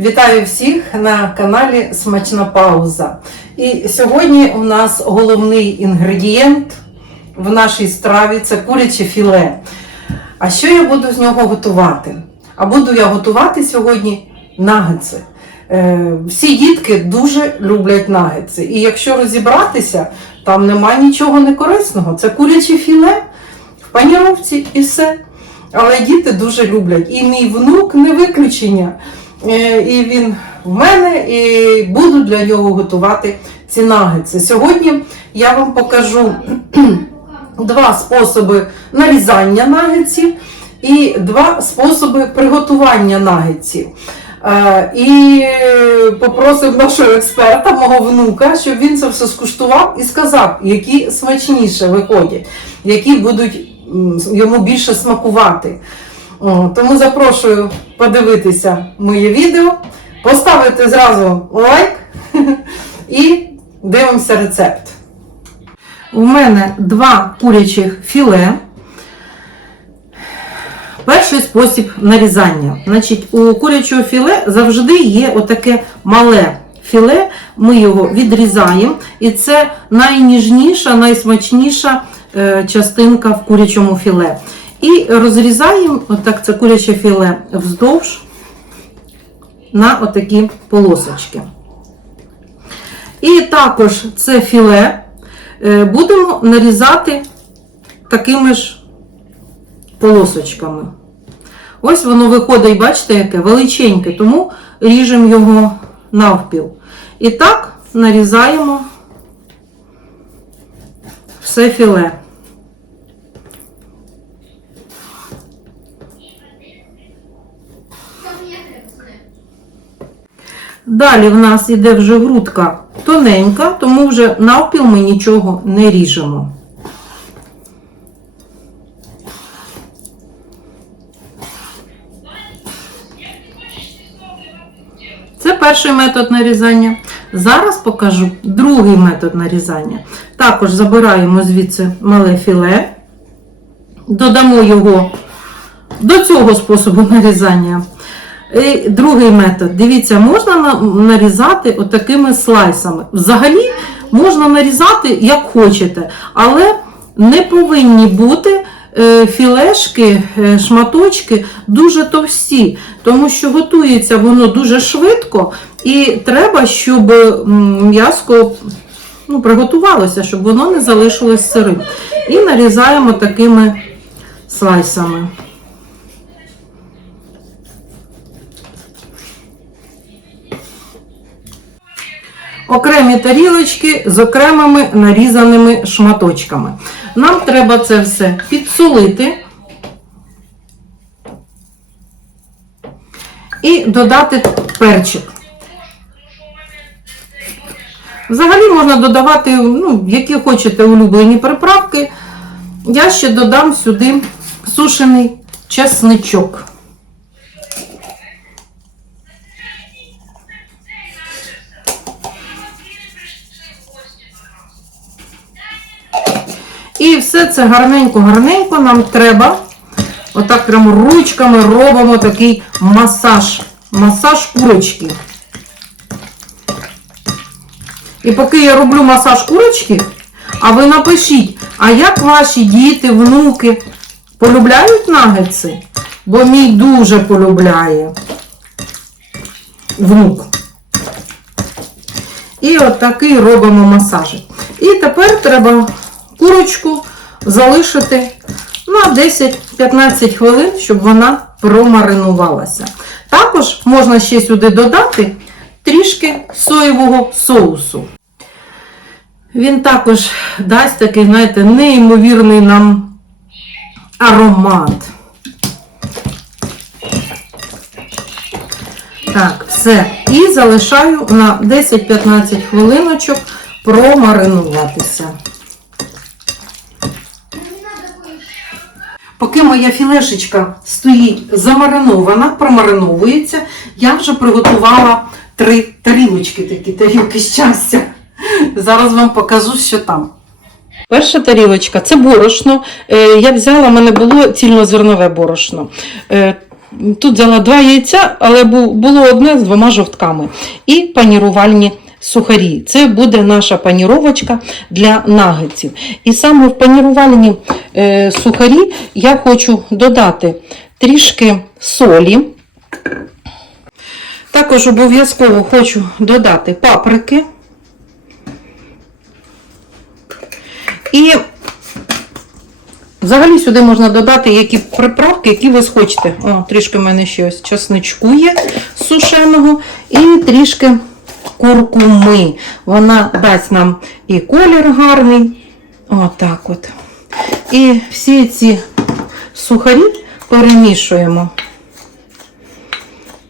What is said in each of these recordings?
Вітаю всіх на каналі Смачна Пауза. І сьогодні у нас головний інгредієнт в нашій страві це куряче філе. А що я буду з нього готувати? А буду я готувати сьогодні нагетси. Е, Всі дітки дуже люблять нагетси. І якщо розібратися, там немає нічого некорисного. Це куряче філе в паніровці і все. Але діти дуже люблять. І мій внук не виключення. Е, І він в мене, і буду для нього готувати ці нагетси. Сьогодні я вам покажу два способи нарізання нагетсів і два способи приготування нагетсів. Е, І попросив нашого експерта, мого внука, щоб він це все скуштував і сказав, які смачніше виходять, які будуть йому більше смакувати. Тому запрошую подивитися моє відео, поставити зразу лайк і дивимося рецепт. У мене два курячих філе. Перший спосіб нарізання. Значить, у курячого філе завжди є отаке мале філе. Ми його відрізаємо, і це найніжніша, найсмачніша е, частинка в курячому філе. І розрізаємо отак це куряче філе вздовж на отакі полосочки. І також це філе е, будемо нарізати такими ж полосочками. Ось воно виходить, бачите, яке величеньке, тому ріжемо його навпіл. І так нарізаємо все філе. Далі в нас іде вже грудка тоненька, тому вже навпіл ми нічого не ріжемо. Це перший метод нарізання. Зараз покажу другий метод нарізання. Також забираємо звідси мале філе, додамо його до цього способу нарізання. І другий метод. Дивіться, можна нарізати отакими слайсами. Взагалі можна нарізати як хочете, але не повинні бути е, філешки, е, шматочки дуже товсті, тому що готується воно дуже швидко, і треба, щоб м'яско ну, приготувалося, щоб воно не залишилось сирим. І нарізаємо такими слайсами. Окремі тарілочки з окремими нарізаними шматочками. Нам треба це все підсолити і додати перчик. Взагалі можна додавати, ну, які хочете улюблені приправки. Я ще додам сюди сушений чесничок. І все це гарненько-гарненько нам треба. Отак прямо ручками робимо такий масаж. Масаж курочки. І поки я роблю масаж курочки, а ви напишіть, а як ваші діти, внуки полюбляють нагетси? Бо мій дуже полюбляє внук. І от робимо масажик. І тепер треба курочку залишити на 10-15 хвилин, щоб вона промаринувалася. Також можна ще сюди додати трішки соєвого соусу. Він також дасть такий, знаєте, неймовірний нам аромат. Так, все. І залишаю на 10-15 хвилиночок промаринуватися. Поки моя філешечка стоїть замаринована, промариновується, я вже приготувала три тарілочки, такі тарілки щастя. Зараз вам покажу, що там. Перша тарілочка це борошно. Е, Я взяла, в мене було цільнозернове борошно. Е, Тут взяла два яйця, але було одне з двома жовтками. І панірувальні сухарі. Це буде наша паніровочка для нагетсів. І саме в панірувальні е, сухарі я хочу додати трішки солі. Також обов'язково хочу додати паприки. І взагалі сюди можна додати які приправки, які ви схочете. О, трішки в мене ще ось часничку є сушеного і трішки куркуми. Вона дасть нам і колір гарний. Отак от. І всі ці сухарі перемішуємо.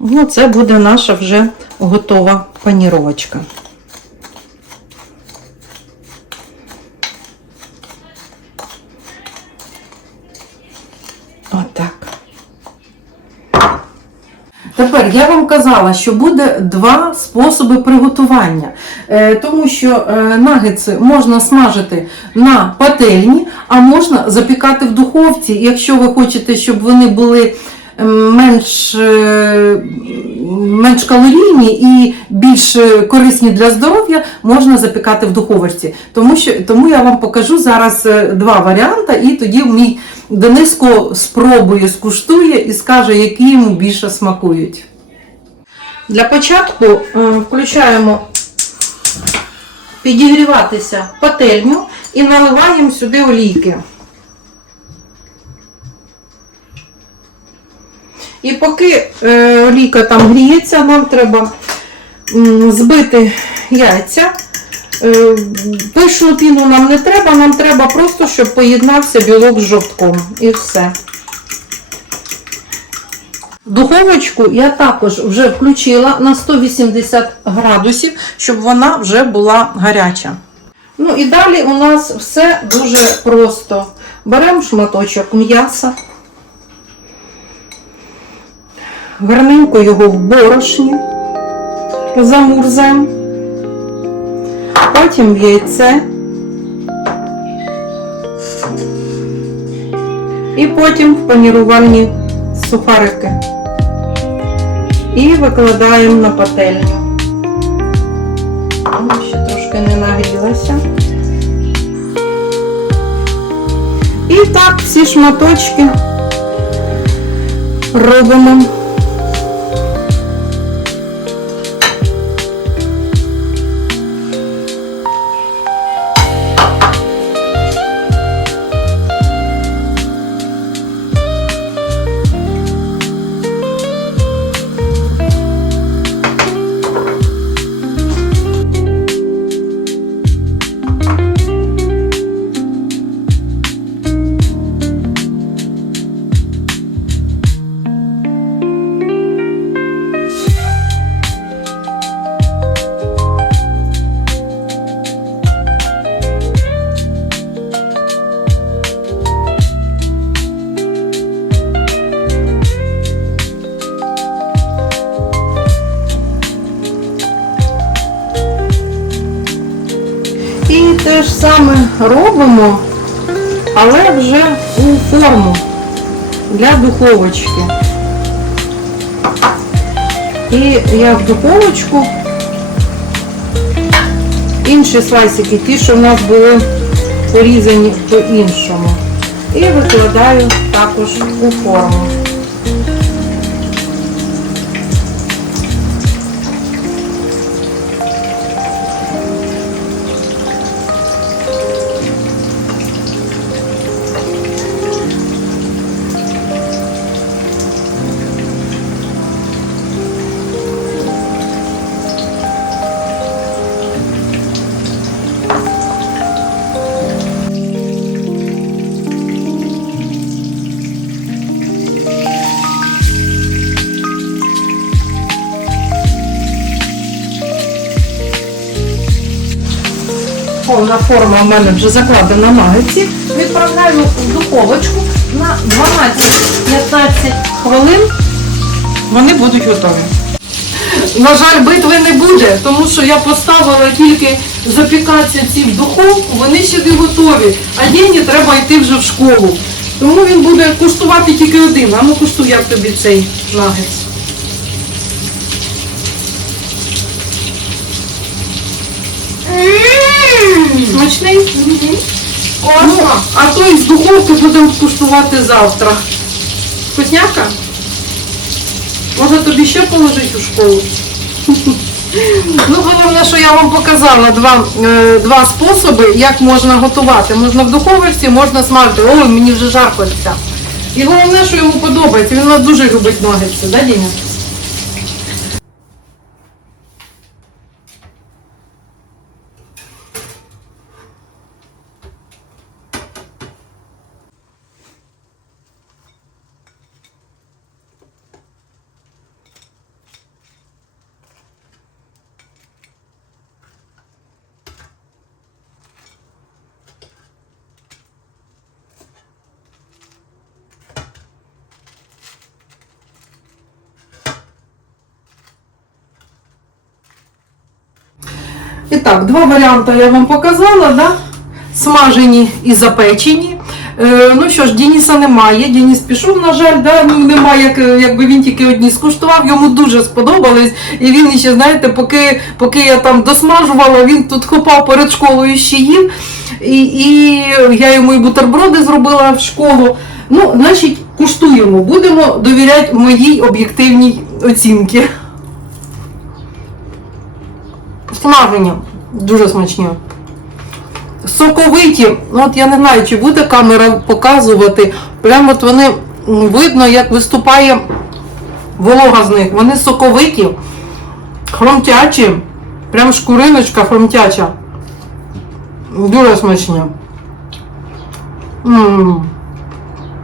Ну, це буде наша вже готова паніровочка. Отак. Тепер вам що буде два способи приготування, Е, тому що е, нагетси можна смажити на пательні, а можна запікати в духовці. Якщо ви хочете, щоб вони були менш, е, менш калорійні і більш корисні для здоров'я, можна запікати в духовочці. Тому, що, тому я вам покажу зараз два варіанти, і тоді мій Дениско спробує, скуштує і скаже, які йому більше смакують. Для початку е, включаємо підігріватися пательню і наливаємо сюди олійки. І поки е, олійка там гріється, нам треба збити яйця. Е, Пишну піну нам не треба, нам треба просто, щоб поєднався білок з жовтком. І все. Духовочку я також вже включила на 180 градусів, щоб вона вже була гаряча. Ну і далі у нас все дуже просто. Беремо шматочок м'яса, гарненько його в борошні замурзаємо, потім в яйце. І потім в панірувальні сухарики. І викладаємо на пательню. Ще трошки не нагрілася. І так всі шматочки робимо. Те ж саме робимо, але вже у форму для духовочки. І я в духовочку інші слайсики, ті, що в нас були порізані по-іншому. І викладаю також у форму. Повна форма в мене вже закладена нагетсі. Відправляю в духовочку на 12-15 хвилин. Вони будуть готові. На жаль, битви не буде, тому що я поставила тільки запікатися ці в духовку, вони ще не готові, а Єні треба йти вже в школу. Тому він буде коштувати тільки один. А ну коштуй, як тобі цей нагетс. Смачний? Ну, а той з духовки будемо куштувати завтра. Вкусняка? Може тобі ще положити у школу? Ну, головне, що я вам показала два, е, два способи, як можна готувати. Можна в духовці, можна смажити. Ой, мені вже жарко. І головне, що йому подобається. Він у нас дуже любить ногиці, да, Діня? І так, два варіанти я вам показала, да? смажені і запечені. Е, ну що ж, Дініса немає. Дініс пішов, на жаль, да? ну, немає, як, якби він тільки одні скуштував, йому дуже сподобались. І він ще, знаєте, поки, поки я там досмажувала, він тут хопав перед школою ще їв. І, і я йому і бутерброди зробила в школу. Ну, значить, куштуємо, будемо довіряти моїй об'єктивній оцінці. Смажені, дуже смачні. Соковиті, ну от я не знаю, чи буде камера показувати. Прямо от вони видно, як виступає волога з них. Вони соковиті, хромтячі, прям шкуриночка хромтяча. Дуже смачні.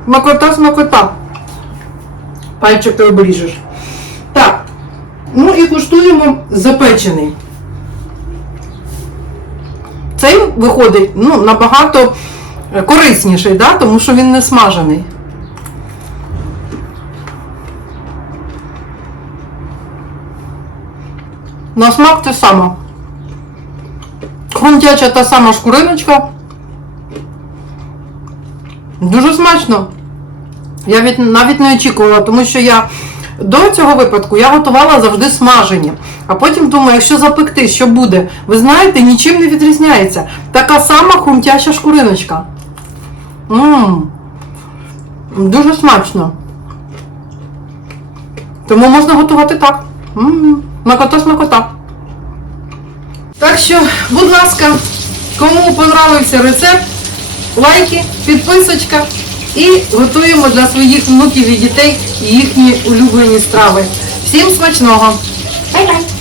Смакота, смакота. Пальчики обріжеш. Так. Ну і куштуємо запечений. Цей виходить ну, набагато е, корисніший, да? тому що він не смажений. На смак те саме. Хрумтяча та сама шкуриночка. Дуже смачно. Я від, навіть не очікувала, тому що я до цього випадку я готувала завжди смажені. А потім думаю, якщо запекти, що буде? Ви знаєте, нічим не відрізняється. Така сама хрумтяча шкуриночка. Ммм. Дуже смачно. Тому можна готувати так. Ммм. Смакота, смакота. Так що, будь ласка, кому понравився рецепт, лайки, підписочка і готуємо для своїх внуків і дітей їхні улюблені страви. Всім смачного! Bye-bye!